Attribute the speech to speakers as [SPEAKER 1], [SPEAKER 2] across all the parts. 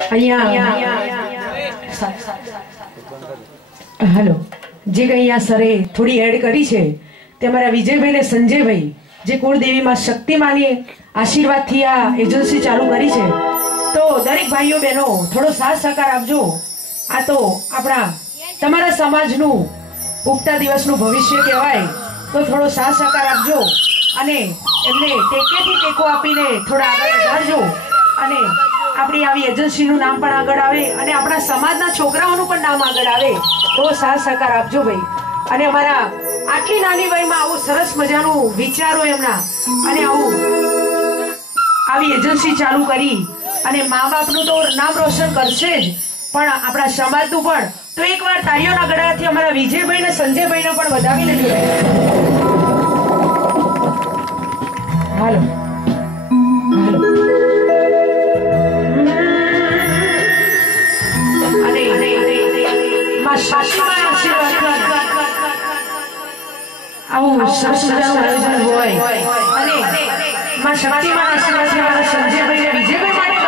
[SPEAKER 1] અહીંયા હલો. જે કંઈ અહીંયા સરે થોડી એડ કરી છે તે અમારા વિજયભાઈ ને સંજયભાઈ જે કુળદેવીમાં શક્તિમાની આશીર્વાદથી આ એજન્સી ચાલુ કરી છે. તો દરેક ભાઈઓ બહેનો થોડો સાથ સહકાર આપજો. આ તો આપણા તમારા સમાજનું ઉગતા દિવસનું ભવિષ્ય કહેવાય. તો થોડો સાથ સહકાર આપજો અને એમને ટેકેથી ટેકો આપીને થોડા આગળ વધારજો. અને આપણી આવી એજન્સીનું નામ પણ આગળ આવે અને આપણા સમાજના છોકરાઓનું પણ નામ આગળ આવે, તો સાથ સહકાર આપજો ભાઈ. અને અમારા આટલી નાની વયમાં આવું સરસ મજાનું વિચારો એમના. અને આવું આવી એજન્સી ચાલુ કરી અને મા બાપનું તો નામ રોશન કરશે જ. પણ આપણા સમાજનું પણ. તો એકવાર તાળીઓના ગળાથી અમારા વિજયભાઈ ને સંજયભાઈને પણ વધાવી લેજો હાલો. આવું આયોજન હોય અને માં શક્તિમાન આશીર્વાદ અમારા સંજયભાઈ વિજયભાઈ માટે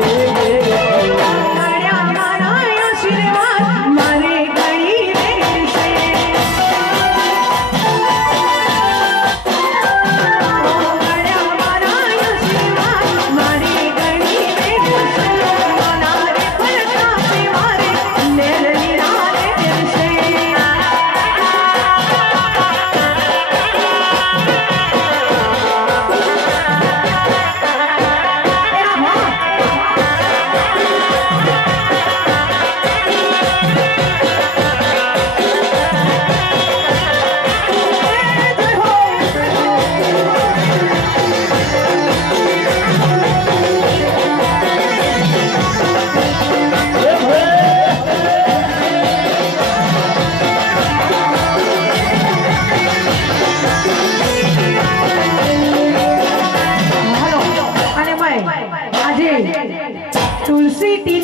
[SPEAKER 1] Yeah.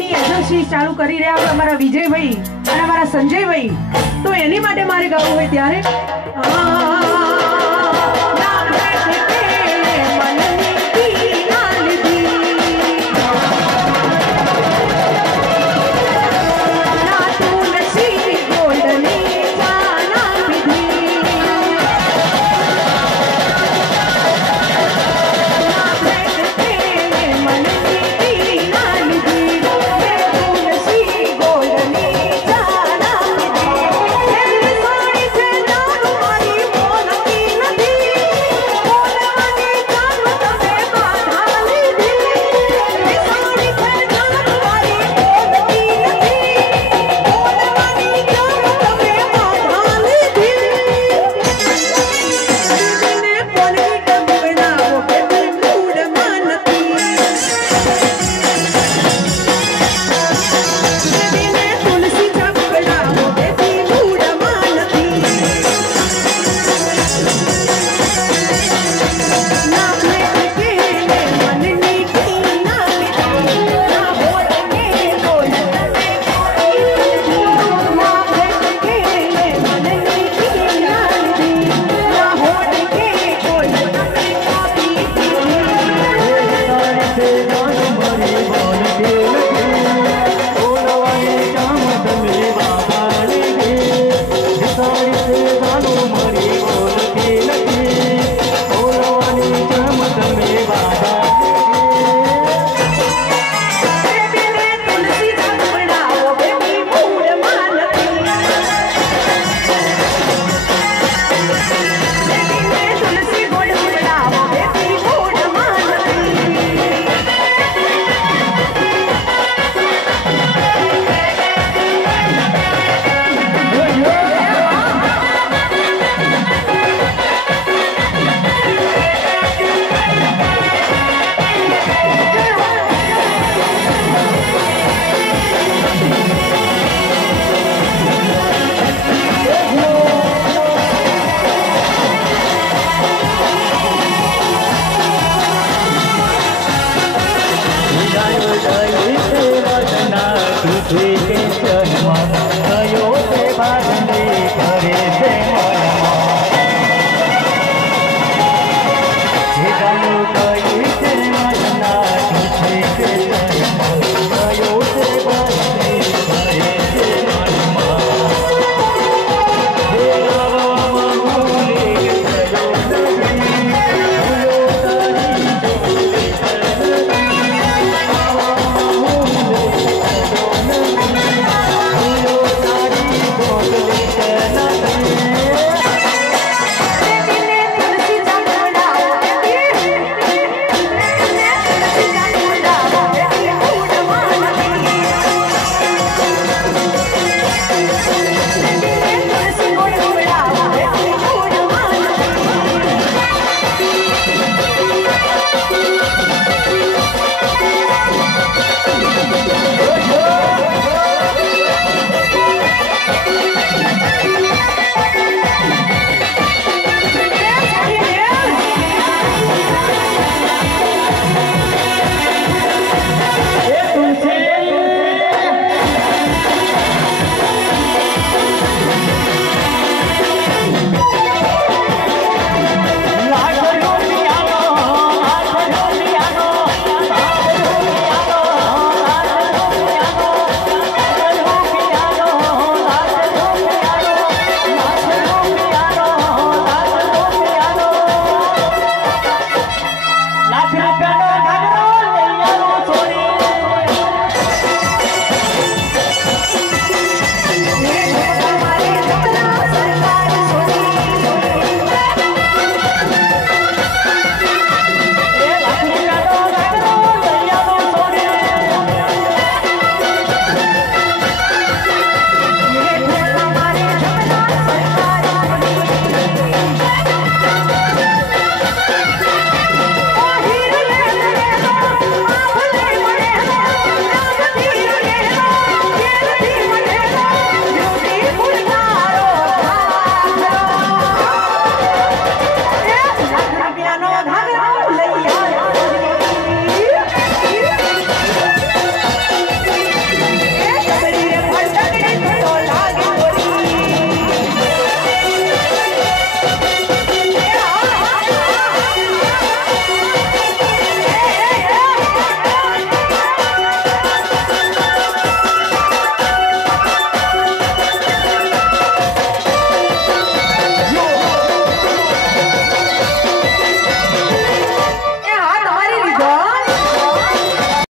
[SPEAKER 1] ની
[SPEAKER 2] એજન્સી
[SPEAKER 1] ચાલુ કરી રહ્યા હોય અમારા વિજયભાઈ અને અમારા સંજયભાઈ, તો એની માટે મારે ગાવું હોય ત્યારે?
[SPEAKER 2] Take